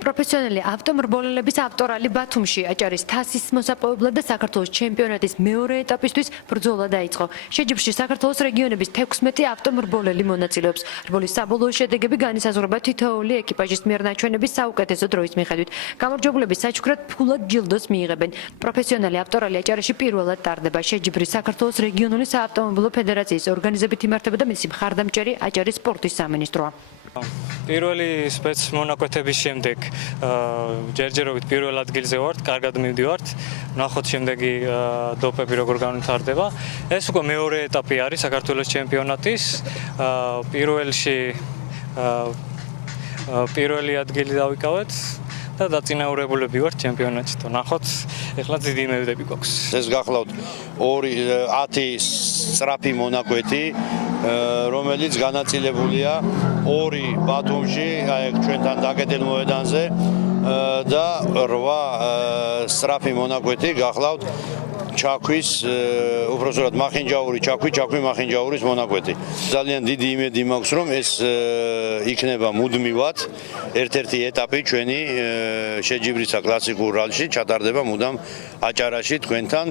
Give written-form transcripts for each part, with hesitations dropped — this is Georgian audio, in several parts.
პროფესიონალი ავტომრბოლელების ავტორალი ბათუმში აჭარის თასის მოსაპოვებლად და საქართველოს ჩემპიონატის მეორე ეტაპისთვის ბრძოლა დაიწყო. შეჯიბრში საქართველოს რეგიონების 16 ავტომრბოლელი მონაწილეობს. რბოლის საბოლოო შედეგები განისაზღვრება თითოეული ეკიპაჟის მიერ ნაჩვენების საუკეთესო დროის მიხედვით. გამარჯვებულები საჩუქრად ფულად ჯილდოს მიიღებენ. პროფესიონალი ავტორალი აჭარაში პირველად ტარდება. შეჯიბრი საქართველოს რეგიონული საავტომობილო ფედერაციის ორგანიზებით იმართება და მისი მხარდამჭერი აჭარის სპორტის სამინისტროა. პირველი სპეცმონაკვეთების შემდეგ ჯერჯერობით პირველ ადგილზე ვართ, კარგად მივდივართ. ნახოთ შემდეგი დოპები როგორ განვითარდება. ეს უკვე მეორე ეტაპი არის საქართველოს ჩემპიონატის. პირველი ადგილი დავიკავეთ და დაწინაურებულები ვართ ჩემპიონატში. ნახოთ, ეხლა დიდი იმედები გვაქვს. ეს გახლავთ 10 სწრაფი მონაკვეთი, რომელიც განაწილებულია 2 ბათუმში, აი ჩვენთან დაკეტილ მოედანზე და 8 სწრაფი მონაკვეთი გახლავთ ჩაქვის, უბრალოდ მახინჯაური ჩაქვი მახინჯაურის მონაკვეთი. ძალიან დიდი იმედი მაქვს, რომ ეს იქნება მუდმივად ერთ-ერთი ეტაპი ჩვენი შეჯიბრისა კლასიკურ რალში ჩატარდება მუდამ აჭარაში თქვენთან.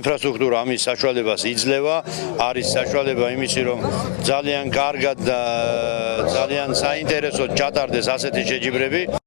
ინფრასტრუქტურა ამის საშუალებას იძლევა, არის საშუალება იმისი, რომ ძალიან კარგად და ძალიან საინტერესოდ ჩატარდეს ასეთი შეჯიბრები.